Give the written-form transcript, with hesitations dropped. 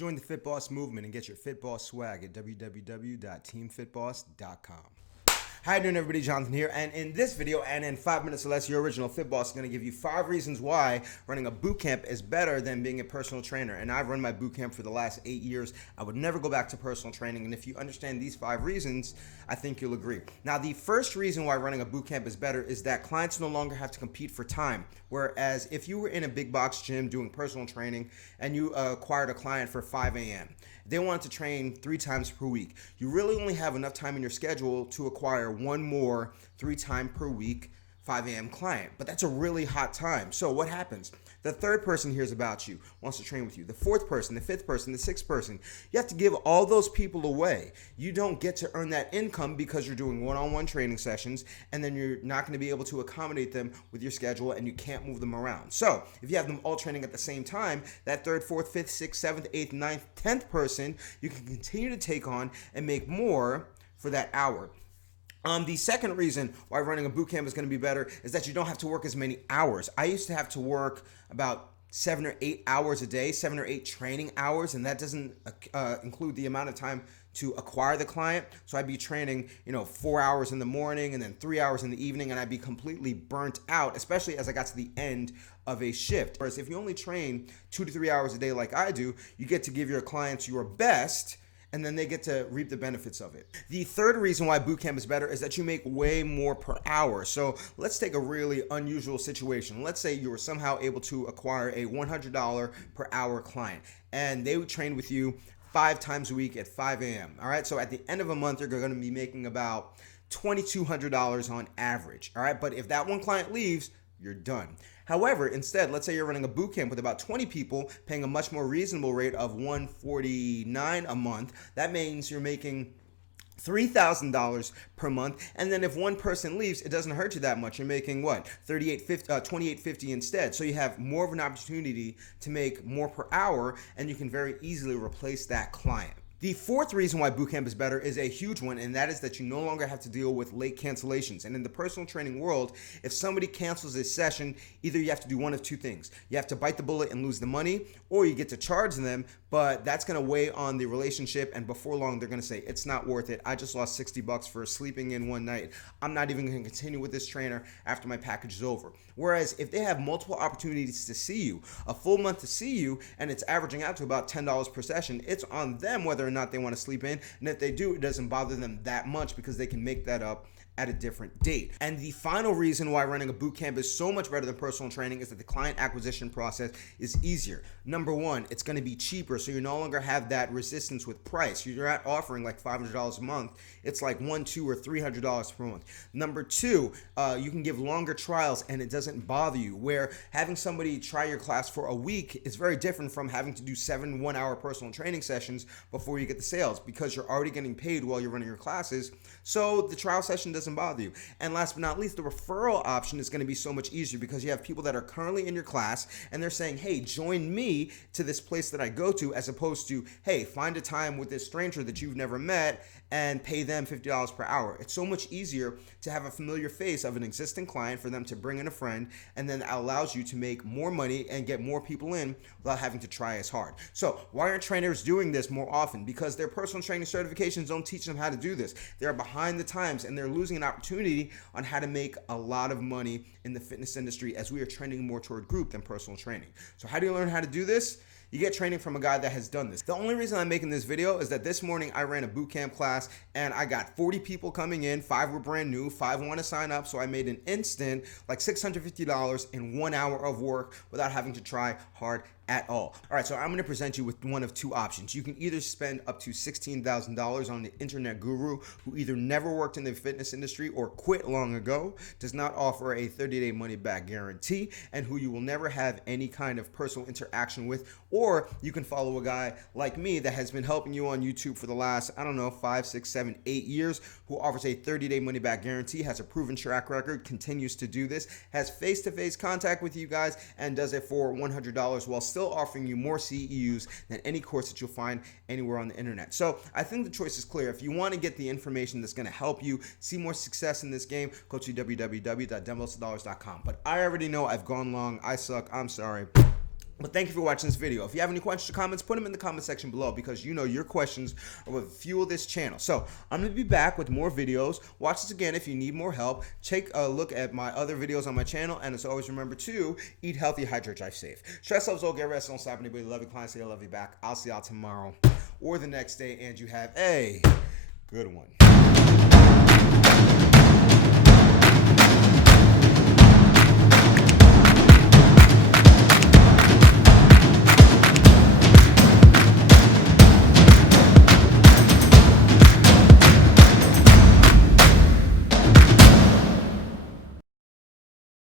Join the Fit Boss movement and get your Fit Boss swag at www.teamfitboss.com. How you doing, everybody? Jonathan here, and in this video and in 5 minutes or less, your original Fit Boss is going to give you 5 reasons why running a boot camp is better than being a personal trainer. And I've run my boot camp for the last 8 years. I would never go back to personal training, and if you understand these 5 reasons, I think you'll agree. Now, the first reason why running a boot camp is better is that clients no longer have to compete for time. Whereas if you were in a big box gym doing personal training and you acquired a client for 5 a.m., they wanted to train 3 times per week. You really only have enough time in your schedule to acquire one more 3 times per week 5 a.m. client, but that's a really hot time. So what happens? The third person hears about you, wants to train with you. The fourth person, the fifth person, the sixth person. You have to give all those people away. You don't get to earn that income because you're doing one-on-one training sessions, and then you're not going to be able to accommodate them with your schedule, and you can't move them around. So if you have them all training at the same time, that third, fourth, fifth, sixth, seventh, eighth, ninth, 10th person, you can continue to take on and make more for that hour. The second reason why running a boot camp is going to be better is that you don't have to work as many hours. I used to have to work about 7 or 8 hours a day, 7 or 8 training hours, and that doesn't include the amount of time to acquire the client. So I'd be training, 4 hours in the morning and then 3 hours in the evening, and I'd be completely burnt out, especially as I got to the end of a shift. Whereas if you only train 2 to 3 hours a day like I do, you get to give your clients your best, and then they get to reap the benefits of it. The third reason why bootcamp is better is that you make way more per hour. So let's take a really unusual situation. Let's say you were somehow able to acquire a $100 per hour client, and they would train with you 5 times a week at 5 a.m. All right, so at the end of a month, you're going to be making about $2,200 on average. All right, but if that one client leaves, you're done. However, instead, let's say you're running a boot camp with about 20 people paying a much more reasonable rate of $149 a month. That means you're making $3,000 per month, and then if one person leaves, it doesn't hurt you that much. You're making what? $28.50 instead. So you have more of an opportunity to make more per hour, and you can very easily replace that client. The fourth reason why bootcamp is better is a huge one, and that is that you no longer have to deal with late cancellations. And in the personal training world, if somebody cancels a session, either you have to do one of 2 things. You have to bite the bullet and lose the money, or you get to charge them, but that's going to weigh on the relationship, and before long, they're going to say, it's not worth it. I just lost $60 for sleeping in one night. I'm not even going to continue with this trainer after my package is over. Whereas if they have multiple opportunities to see you, a full month to see you, and it's averaging out to about $10 per session, it's on them whether or not they want to sleep in, and if they do, it doesn't bother them that much because they can make that up at a different date. And the final reason why running a boot camp is so much better than personal training is that the client acquisition process is easier. Number one, it's going to be cheaper, so you no longer have that resistance with price. You're not offering like $500 a month. It's like $100, $200, or $300 per month. Number two, you can give longer trials and it doesn't bother you, where having somebody try your class for a week is very different from having to do 7 one-hour personal training sessions before you get the sales, because you're already getting paid while you're running your classes, so the trial session doesn't bother you. And last but not least, the referral option is going to be so much easier because you have people that are currently in your class and they're saying, hey, join me to this place that I go to, as opposed to, hey, find a time with this stranger that you've never met and pay them $50 per hour. It's so much easier to have a familiar face of an existing client for them to bring in a friend, and then that allows you to make more money and get more people in without having to try as hard. So why aren't trainers doing this more often? Because their personal training certifications don't teach them how to do this. They're behind the times, and they're losing an opportunity on how to make a lot of money in the fitness industry, as we are trending more toward group than personal training. So how do you learn how to do this? You get training from a guy that has done this. The only reason I'm making this video is that this morning I ran a boot camp class and I got 40 people coming in. 5 were brand new, 5 want to sign up. So I made an instant like $650 in 1 hour of work without having to try hard at all. All right, so I'm going to present you with one of 2 options. You can either spend up to $16,000 on the internet guru who either never worked in the fitness industry or quit long ago, does not offer a 30-day money-back guarantee, and who you will never have any kind of personal interaction with. Or you can follow a guy like me that has been helping you on YouTube for the last, 5, 6, 7, 8 years, who offers a 30-day money-back guarantee, has a proven track record, continues to do this, has face-to-face contact with you guys, and does it for $100 while still offering you more CEUs than any course that you'll find anywhere on the internet. So I think the choice is clear. If you want to get the information that's going to help you see more success in this game, go to www.dumbbellsdollars.com. But I already know I've gone long. I suck. I'm sorry. But thank you for watching this video. If you have any questions or comments, put them in the comment section below, because you know your questions are what fuel this channel. So I'm going to be back with more videos. Watch this again if you need more help. Take a look at my other videos on my channel. And as always, remember to eat healthy, hydrate, drive safe. Stress levels all, get rest, don't stop anybody. Love your clients, say I love you back. I'll see y'all tomorrow or the next day, and you have a good one.